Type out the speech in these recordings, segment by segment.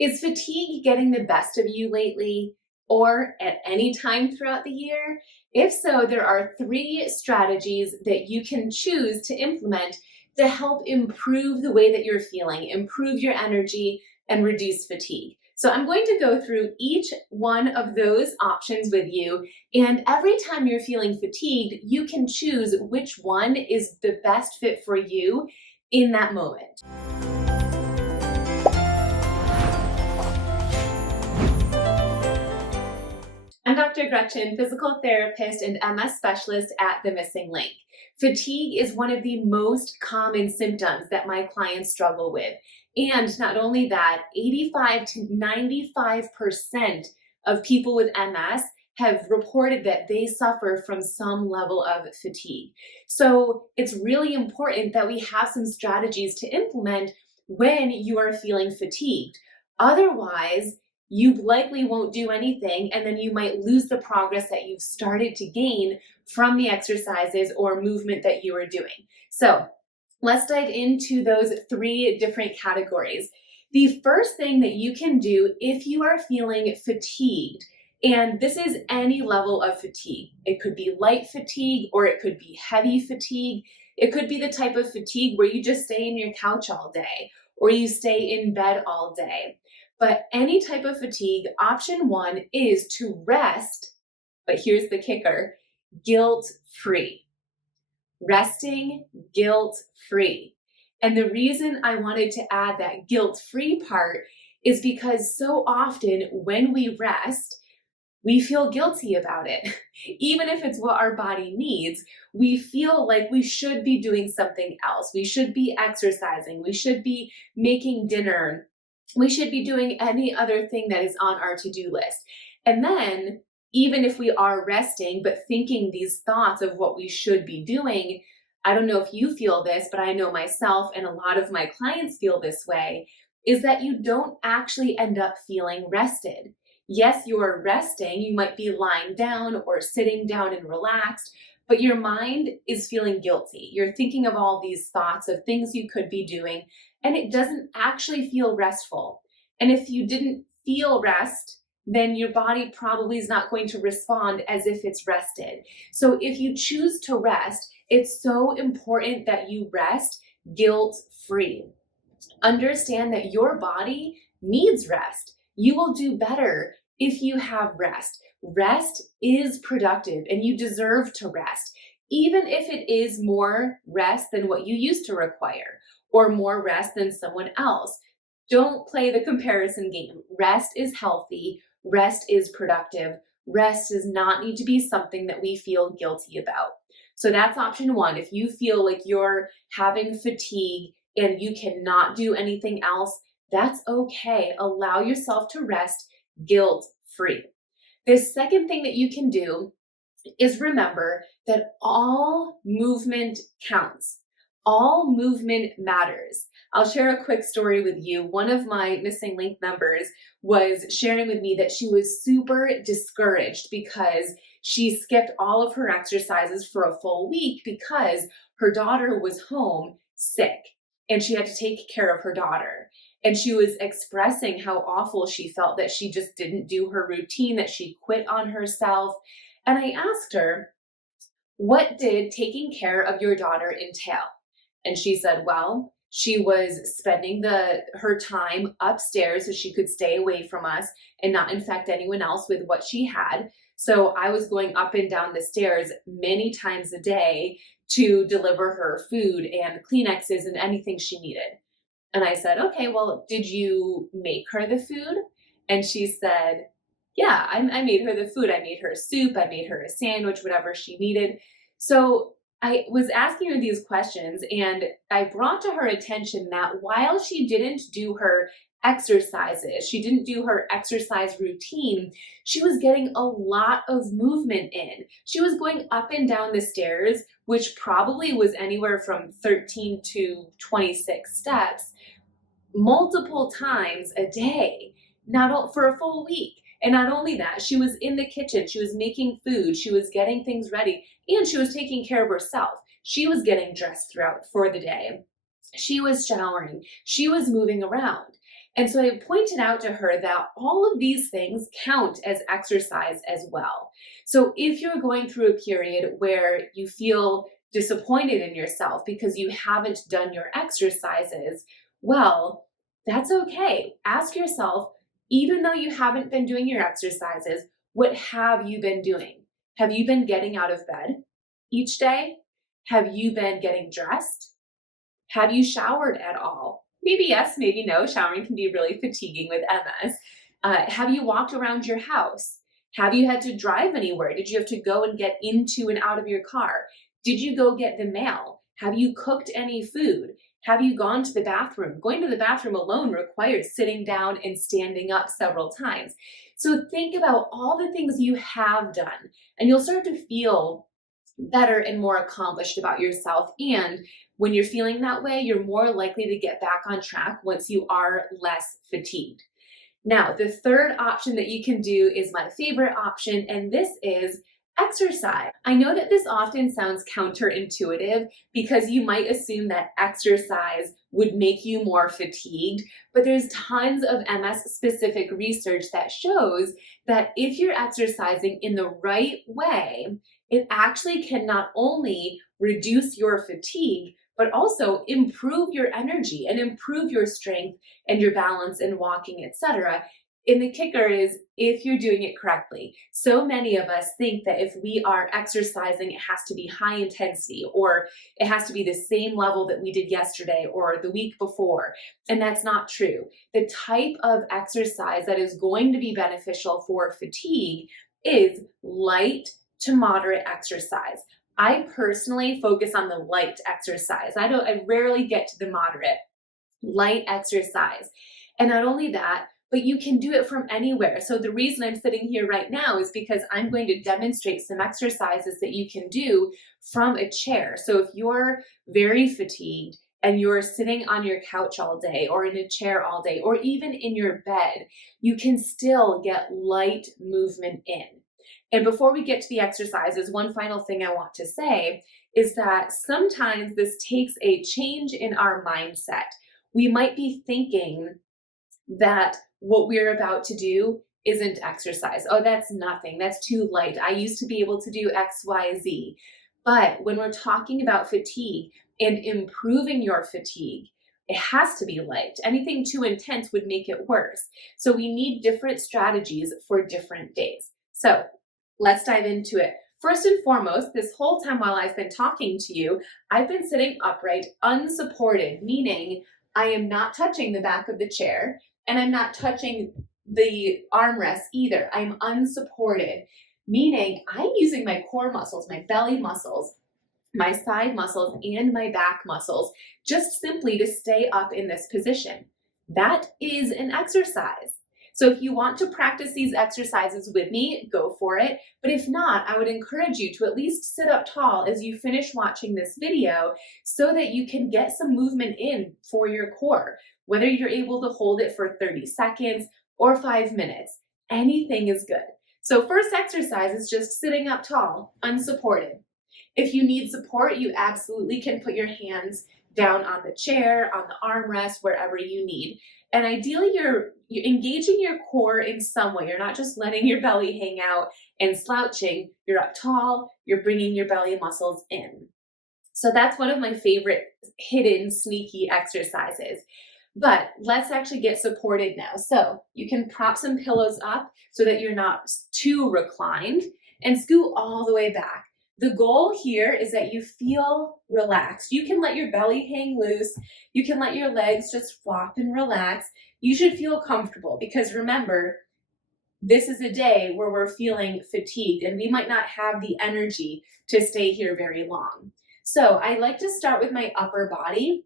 Is fatigue getting the best of you lately or at any time throughout the year? If so, there are 3 strategies that you can choose to implement to help improve the way that you're feeling, improve your energy, and reduce fatigue. So I'm going to go through each one of those options with you, and every time you're feeling fatigued, you can choose which one is the best fit for you in that moment. I'm Dr. Gretchen, physical therapist and MS specialist at The Missing Link. Fatigue is one of the most common symptoms that my clients struggle with. And not only that, 85 to 95% of people with MS have reported that they suffer from some level of fatigue. So it's really important that we have some strategies to implement when you are feeling fatigued. Otherwise, you likely won't do anything, and then you might lose the progress that you've started to gain from the exercises or movement that you are doing. So let's dive into those 3 different categories. The first thing that you can do if you are feeling fatigued, and this is any level of fatigue. It could be light fatigue or it could be heavy fatigue. It could be the type of fatigue where you just stay in your couch all day or you stay in bed all day. But any type of fatigue, option 1 is to rest, but here's the kicker, guilt-free. Resting guilt-free. And the reason I wanted to add that guilt-free part is because so often when we rest, we feel guilty about it. Even if it's what our body needs, we feel like we should be doing something else. We should be exercising. We should be making dinner. We should be doing any other thing that is on our to-do list. And then, even if we are resting, but thinking these thoughts of what we should be doing, I don't know if you feel this, but I know myself and a lot of my clients feel this way, is that you don't actually end up feeling rested. Yes, you are resting. You might be lying down or sitting down and relaxed, but your mind is feeling guilty. You're thinking of all these thoughts of things you could be doing, and it doesn't actually feel restful. And if you didn't feel rest, then your body probably is not going to respond as if it's rested. So if you choose to rest, it's so important that you rest guilt-free. Understand that your body needs rest. You will do better if you have rest. Rest is productive and you deserve to rest, even if it is more rest than what you used to require or more rest than someone else. Don't play the comparison game. Rest is healthy. Rest is productive. Rest does not need to be something that we feel guilty about. So that's option 1. If you feel like you're having fatigue and you cannot do anything else, that's okay. Allow yourself to rest guilt-free. The second thing that you can do is remember that all movement counts. All movement matters. I'll share a quick story with you. One of my Missing Link members was sharing with me that she was super discouraged because she skipped all of her exercises for a full week because her daughter was home sick and she had to take care of her daughter. And she was expressing how awful she felt that she just didn't do her routine, that she quit on herself. And I asked her, what did taking care of your daughter entail? And she said, well, she was spending her time upstairs so she could stay away from us and not infect anyone else with what she had. So I was going up and down the stairs many times a day to deliver her food and Kleenexes and anything she needed. And I said, okay, well, did you make her the food? And she said, yeah, I made her the food. I made her soup. I made her a sandwich, whatever she needed. So I was asking her these questions and I brought to her attention that while she didn't do her exercises, she didn't do her exercise routine, she was getting a lot of movement in. She was going up and down the stairs, which probably was anywhere from 13 to 26 steps, multiple times a day, not for a full week. And not only that, she was in the kitchen, she was making food, she was getting things ready, and she was taking care of herself. She was getting dressed throughout for the day. She was showering. She was moving around. And so I pointed out to her that all of these things count as exercise as well. So if you're going through a period where you feel disappointed in yourself because you haven't done your exercises, well, that's okay. Ask yourself, even though you haven't been doing your exercises, what have you been doing? Have you been getting out of bed each day? Have you been getting dressed? Have you showered at all? Maybe yes, maybe no. Showering can be really fatiguing with MS. Have you walked around your house? Have you had to drive anywhere? Did you have to go and get into and out of your car? Did you go get the mail? Have you cooked any food? Have you gone to the bathroom? Going to the bathroom alone requires sitting down and standing up several times. So think about all the things you have done, and you'll start to feel better and more accomplished about yourself. And when you're feeling that way, you're more likely to get back on track once you are less fatigued. Now, the third option that you can do is my favorite option, and this is exercise. I know that this often sounds counterintuitive because you might assume that exercise would make you more fatigued, but there's tons of MS specific research that shows that if you're exercising in the right way, it actually can not only reduce your fatigue, but also improve your energy and improve your strength and your balance in walking, etc. And the kicker is if you're doing it correctly. So many of us think that if we are exercising, it has to be high intensity, or it has to be the same level that we did yesterday or the week before. And that's not true. The type of exercise that is going to be beneficial for fatigue is light to moderate exercise. I personally focus on the light exercise. I rarely get to the moderate. Light exercise. And not only that, but you can do it from anywhere. So the reason I'm sitting here right now is because I'm going to demonstrate some exercises that you can do from a chair. So if you're very fatigued and you're sitting on your couch all day or in a chair all day or even in your bed, you can still get light movement in. And before we get to the exercises, one final thing I want to say is that sometimes this takes a change in our mindset. We might be thinking that what we're about to do isn't exercise. Oh, that's nothing. That's too light. I used to be able to do X, Y, Z. But when we're talking about fatigue and improving your fatigue, it has to be light. Anything too intense would make it worse. So we need different strategies for different days. So let's dive into it. First and foremost, this whole time while I've been talking to you, I've been sitting upright, unsupported, meaning I am not touching the back of the chair and I'm not touching the armrest either. I'm unsupported, meaning I'm using my core muscles, my belly muscles, my side muscles, and my back muscles just simply to stay up in this position. That is an exercise. So if you want to practice these exercises with me, go for it. But if not, I would encourage you to at least sit up tall as you finish watching this video so that you can get some movement in for your core, whether you're able to hold it for 30 seconds or 5 minutes. Anything is good. So first exercise is just sitting up tall, unsupported. If you need support, you absolutely can put your hands down on the chair, on the armrest, wherever you need. And ideally, you're engaging your core in some way. You're not just letting your belly hang out and slouching. You're up tall. You're bringing your belly muscles in. So that's one of my favorite hidden, sneaky exercises. But let's actually get supported now. So you can prop some pillows up so that you're not too reclined and scoot all the way back. The goal here is that you feel relaxed. You can let your belly hang loose. You can let your legs just flop and relax. You should feel comfortable because remember, this is a day where we're feeling fatigued and we might not have the energy to stay here very long. So I like to start with my upper body.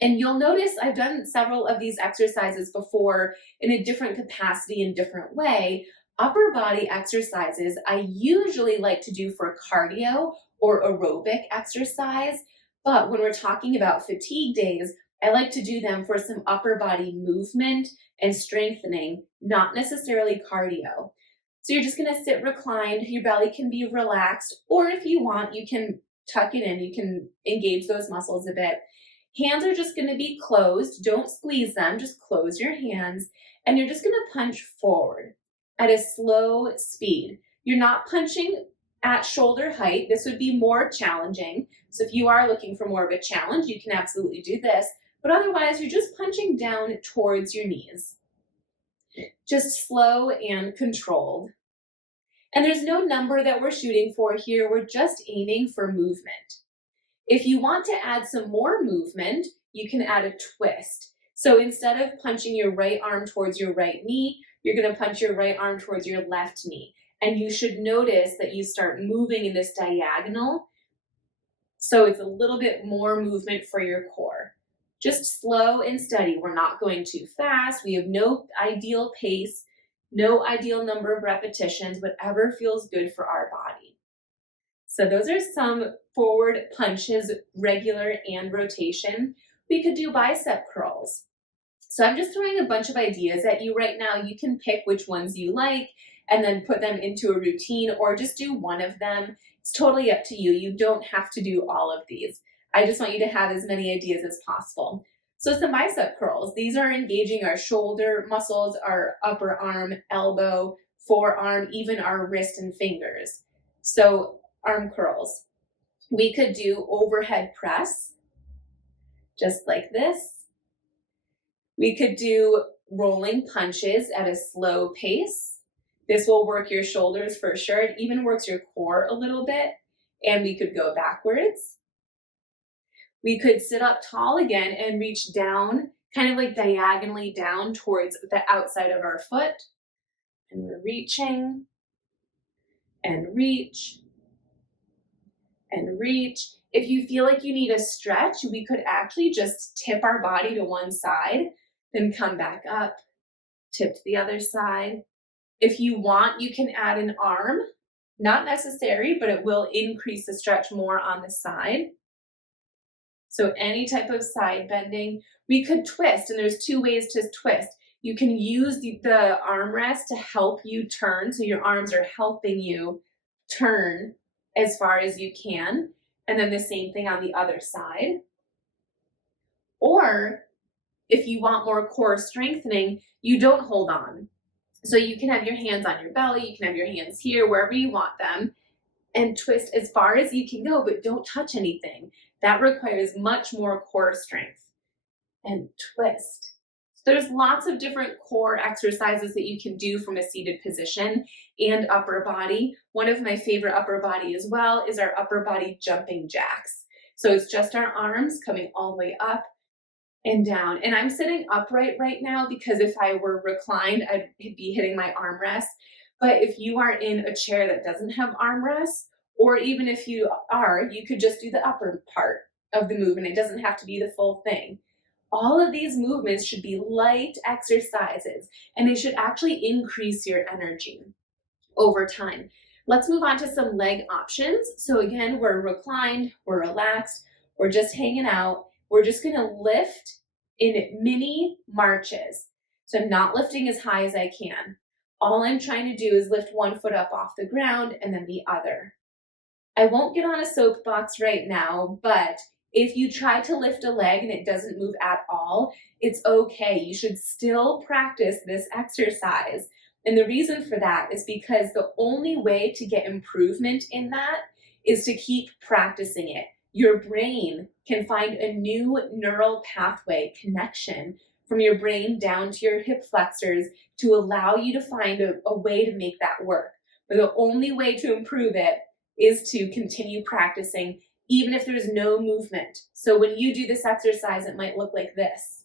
And you'll notice I've done several of these exercises before in a different capacity and different way. Upper body exercises I usually like to do for cardio or aerobic exercise, but when we're talking about fatigue days, I like to do them for some upper body movement and strengthening, not necessarily cardio. So you're just gonna sit reclined, your belly can be relaxed, or if you want, you can tuck it in, you can engage those muscles a bit. Hands are just going to be closed. Don't squeeze them, just close your hands. And you're just going to punch forward at a slow speed. You're not punching at shoulder height. This would be more challenging. So if you are looking for more of a challenge, you can absolutely do this. But otherwise, you're just punching down towards your knees. Just slow and controlled. And there's no number that we're shooting for here. We're just aiming for movement. If you want to add some more movement, you can add a twist. So instead of punching your right arm towards your right knee, you're going to punch your right arm towards your left knee. And you should notice that you start moving in this diagonal. So it's a little bit more movement for your core. Just slow and steady. We're not going too fast. We have no ideal pace, no ideal number of repetitions, whatever feels good for our body. So those are some forward punches, regular and rotation. We could do bicep curls. So I'm just throwing a bunch of ideas at you right now. You can pick which ones you like and then put them into a routine or just do one of them. It's totally up to you. You don't have to do all of these. I just want you to have as many ideas as possible. So some bicep curls. These are engaging our shoulder muscles, our upper arm, elbow, forearm, even our wrist and fingers. So arm curls. We could do overhead press, just like this. We could do rolling punches at a slow pace. This will work your shoulders for sure. It even works your core a little bit. And we could go backwards. We could sit up tall again and reach down, kind of like diagonally down towards the outside of our foot. And we're reaching and reach and reach. If you feel like you need a stretch, we could actually just tip our body to one side, then come back up, tip to the other side. If you want, you can add an arm. Not necessary, but it will increase the stretch more on the side. So any type of side bending. We could twist, and there's two ways to twist. You can use the armrest to help you turn, so your arms are helping you turn as far as you can, and then the same thing on the other side. Or if you want more core strengthening, you don't hold on. So you can have your hands on your belly, you can have your hands here, wherever you want them, and twist as far as you can go, but don't touch anything. That requires much more core strength. And twist. So there's lots of different core exercises that you can do from a seated position and upper body. One of my favorite upper body as well is our upper body jumping jacks. So it's just our arms coming all the way up and down. And I'm sitting upright right now because if I were reclined, I'd be hitting my armrest. But if you are in a chair that doesn't have armrests, or even if you are, you could just do the upper part of the movement. It doesn't have to be the full thing. All of these movements should be light exercises, and they should actually increase your energy over time. Let's move on to some leg options. So again, we're reclined, we're relaxed, we're just hanging out. We're just gonna lift in mini marches. So I'm not lifting as high as I can. All I'm trying to do is lift one foot up off the ground and then the other. I won't get on a soapbox right now, but if you try to lift a leg and it doesn't move at all, it's okay. You should still practice this exercise. And the reason for that is because the only way to get improvement in that is to keep practicing it. Your brain can find a new neural pathway connection from your brain down to your hip flexors to allow you to find a way to make that work. But the only way to improve it is to continue practicing, even if there's no movement. So when you do this exercise, it might look like this.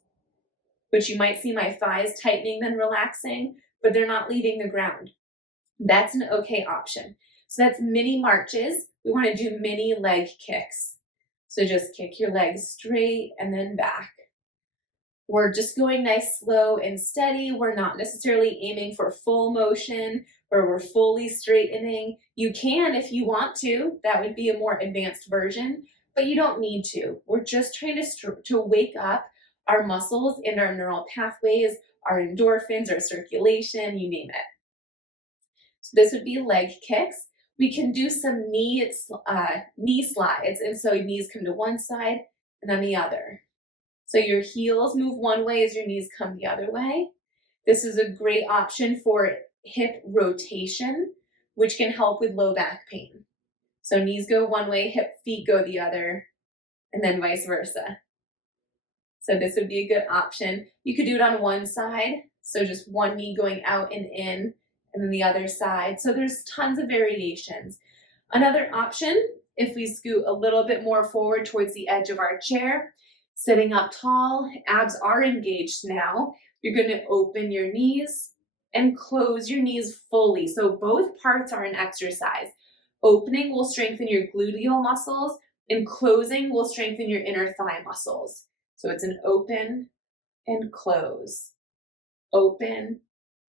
But you might see my thighs tightening then relaxing, but they're not leaving the ground. That's an okay option. So that's mini marches. We want to do mini leg kicks. So just kick your legs straight and then back. We're just going nice, slow, and steady. We're not necessarily aiming for full motion where we're fully straightening. You can if you want to. That would be a more advanced version, but you don't need to. We're just trying to wake up our muscles and our neural pathways, our endorphins, our circulation, you name it. So this would be leg kicks. We can do some knee slides. And so knees come to one side and then the other. So your heels move one way as your knees come the other way. This is a great option for hip rotation, which can help with low back pain. So knees go one way, feet go the other, and then vice versa. So this would be a good option. You could do it on one side, so just one knee going out and in, and then the other side. So there's tons of variations. Another option, if we scoot a little bit more forward towards the edge of our chair, sitting up tall, abs are engaged now. You're going to open your knees and close your knees fully. So both parts are an exercise. Opening will strengthen your gluteal muscles, and closing will strengthen your inner thigh muscles. So it's an open and close, open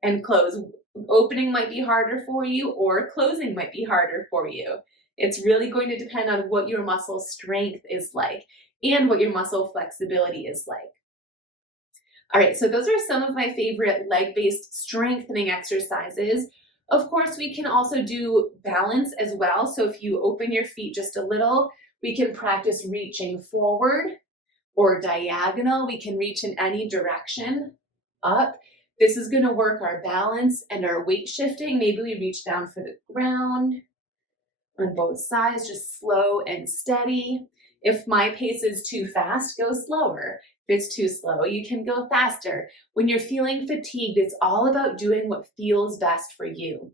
and close. Opening might be harder for you, or closing might be harder for you. It's really going to depend on what your muscle strength is like and what your muscle flexibility is like. All right, so those are some of my favorite leg-based strengthening exercises. Of course, we can also do balance as well. So if you open your feet just a little, we can practice reaching forward or diagonal. We can reach in any direction up. This is going to work our balance and our weight shifting. Maybe we reach down for the ground on both sides, just slow and steady. If my pace is too fast, go slower. If it's too slow, you can go faster. When you're feeling fatigued, it's all about doing what feels best for you.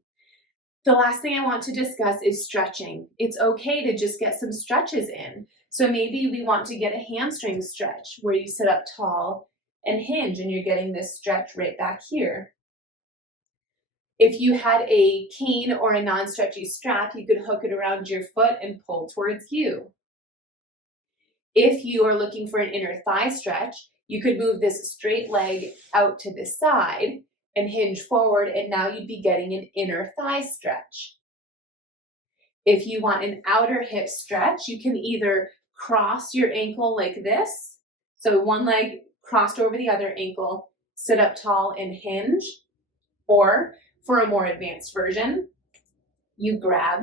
The last thing I want to discuss is stretching. It's okay to just get some stretches in. So maybe we want to get a hamstring stretch where you sit up tall and hinge, and you're getting this stretch right back here. If you had a cane or a non-stretchy strap, you could hook it around your foot and pull towards you. If you are looking for an inner thigh stretch, you could move this straight leg out to the side and hinge forward, and now you'd be getting an inner thigh stretch. If you want an outer hip stretch, you can either cross your ankle like this, so one leg crossed over the other ankle, sit up tall and hinge, or for a more advanced version, you grab,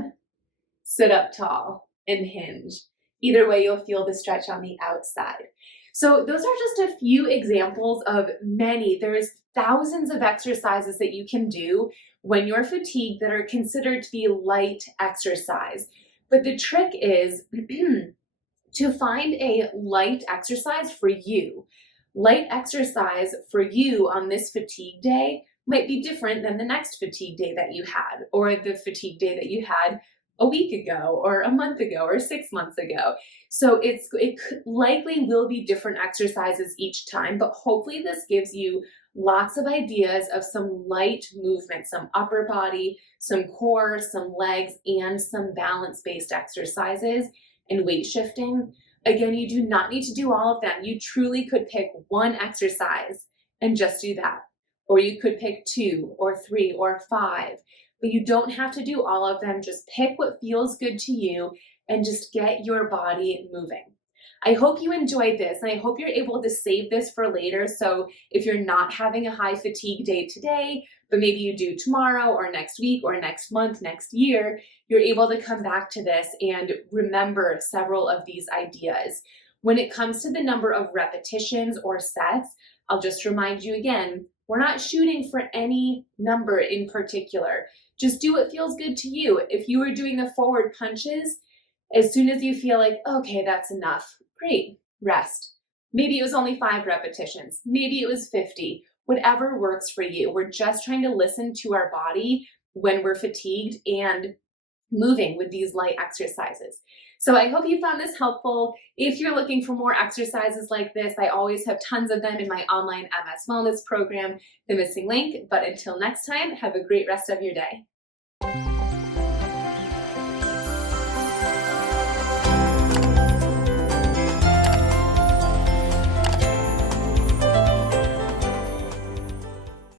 sit up tall, and hinge. Either way, you'll feel the stretch on the outside. So those are just a few examples of many. There's thousands of exercises that you can do when you're fatigued that are considered to be light exercise. But the trick is to find a light exercise for you. Light exercise for you on this fatigue day might be different than the next fatigue day that you had, or the fatigue day that you had a week ago, or a month ago, or 6 months ago. So it likely will be different exercises each time, but hopefully this gives you lots of ideas of some light movement, some upper body, some core, some legs, and some balance-based exercises and weight shifting. Again, you do not need to do all of them. You truly could pick one exercise and just do that. Or you could pick 2 or 3 or 5. But you don't have to do all of them. Just pick what feels good to you and just get your body moving. I hope you enjoyed this, and I hope you're able to save this for later. So if you're not having a high fatigue day today, but maybe you do tomorrow or next week or next month, next year, you're able to come back to this and remember several of these ideas. When it comes to the number of repetitions or sets, I'll just remind you again, we're not shooting for any number in particular. Just do what feels good to you. If you were doing the forward punches, as soon as you feel like, okay, that's enough, great, rest. Maybe it was only 5 repetitions. Maybe it was 50. Whatever works for you. We're just trying to listen to our body when we're fatigued and moving with these light exercises. So I hope you found this helpful. If you're looking for more exercises like this, I always have tons of them in my online MS Wellness program, The Missing Link. But until next time, have a great rest of your day.